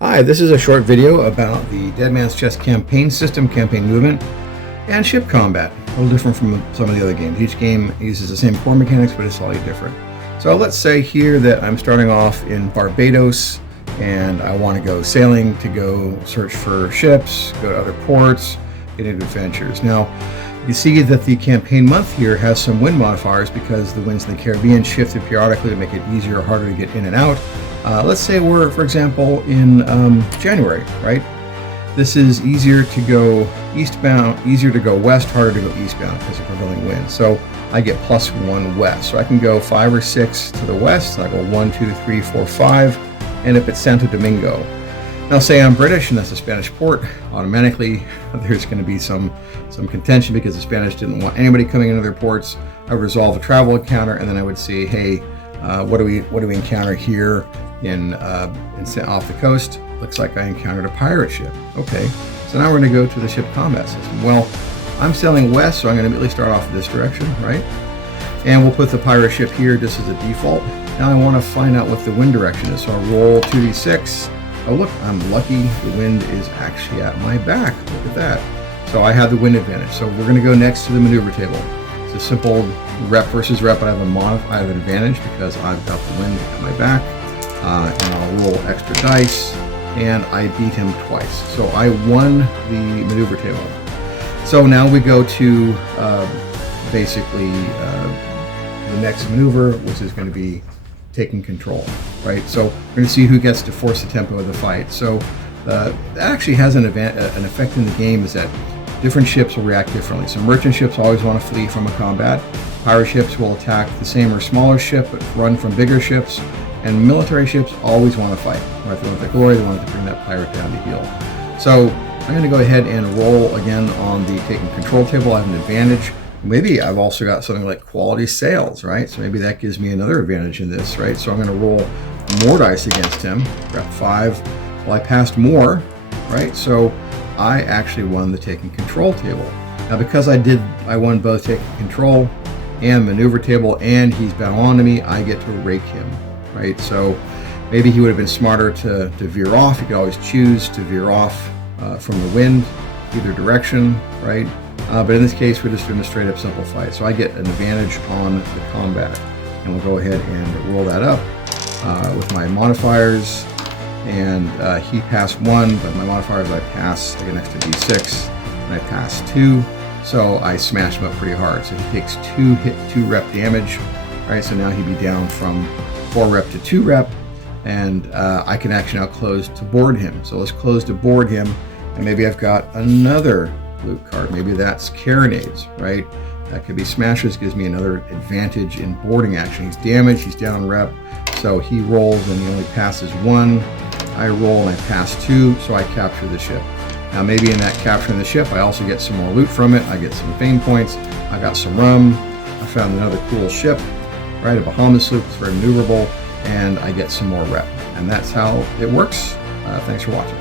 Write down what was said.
Hi, this is a short video about the Deadman's chess campaign system, campaign movement, and ship combat. A little different from some of the other games. Each game uses the same core mechanics, but it's slightly different. So let's say here that I'm starting off in Barbados, and I want to go sailing to go search for ships, go to other ports, get into adventures. Now, you see that the campaign month here has some wind modifiers because the winds in the Caribbean shifted periodically to make it easier or harder to get in and out. Let's say we're, for example, in January, right? This is easier to go eastbound, easier to go west, harder to go eastbound because of prevailing wind. So I get +1 west. So I can go 5 or 6 to the west. I go 1, 2, 3, 4, 5, end up at Santo Domingo. Now say I'm British and that's a Spanish port, automatically there's going to be some contention because the Spanish didn't want anybody coming into their ports. I would resolve a travel encounter and then I would say, hey, what do we encounter here in off the coast? Looks like I encountered a pirate ship. Okay, so now we're going to go to the ship combat system. Well, I'm sailing west, so I'm going to immediately start off this direction, right? And we'll put the pirate ship here just as a default. Now I want to find out what the wind direction is, so I'll roll 2d6. Oh look, I'm lucky the wind is actually at my back. Look at that. So I have the wind advantage. So we're going to go next to the maneuver table. It's a simple rep versus rep. I have an advantage because I've got the wind at my back. And I'll roll extra dice, and I beat him twice. So I won the maneuver table. So now we go to basically the next maneuver, which is going to be taking control, right? So we're going to see who gets to force the tempo of the fight. So that actually has an effect in the game, is that different ships will react differently. So merchant ships always want to flee from a combat. Pirate ships will attack the same or smaller ship, but run from bigger ships. And military ships always want to fight. Right? They want the glory, they want to bring that pirate down to heel. So I'm going to go ahead and roll again on the taking control table. I have an advantage. Maybe I've also got something like quality sales, right? So maybe that gives me another advantage in this, right? So I'm going to roll more dice against him. Rep 5. Well, I passed more, right? So I actually won the taking control table. Now because I won both taking control and maneuver table, and he's bound on to me, I get to rake him. Right, so maybe he would have been smarter to veer off. You could always choose to veer off from the wind, either direction, right? But in this case, we're just doing a straight up simple fight. So I get an advantage on the combat. And we'll go ahead and roll that up with my modifiers. And he passed 1, but my modifiers I pass, I get an extra d6, and I pass 2. So I smash him up pretty hard. So he takes 2 rep damage, right? So now he'd be down from 4 rep to 2 rep, and I can actually now close to board him. So let's close to board him, and maybe I've got another loot card. Maybe that's carronades, right? That could be smashes, gives me another advantage in boarding action. He's damaged, he's down rep, so he rolls and he only passes 1. I roll and I pass 2, so I capture the ship. Now maybe in that capturing the ship, I also get some more loot from it. I get some fame points, I got some rum, I found another cool ship, right, a Bahamas sloop, it's very maneuverable, and I get some more rep. And that's how it works. Thanks for watching.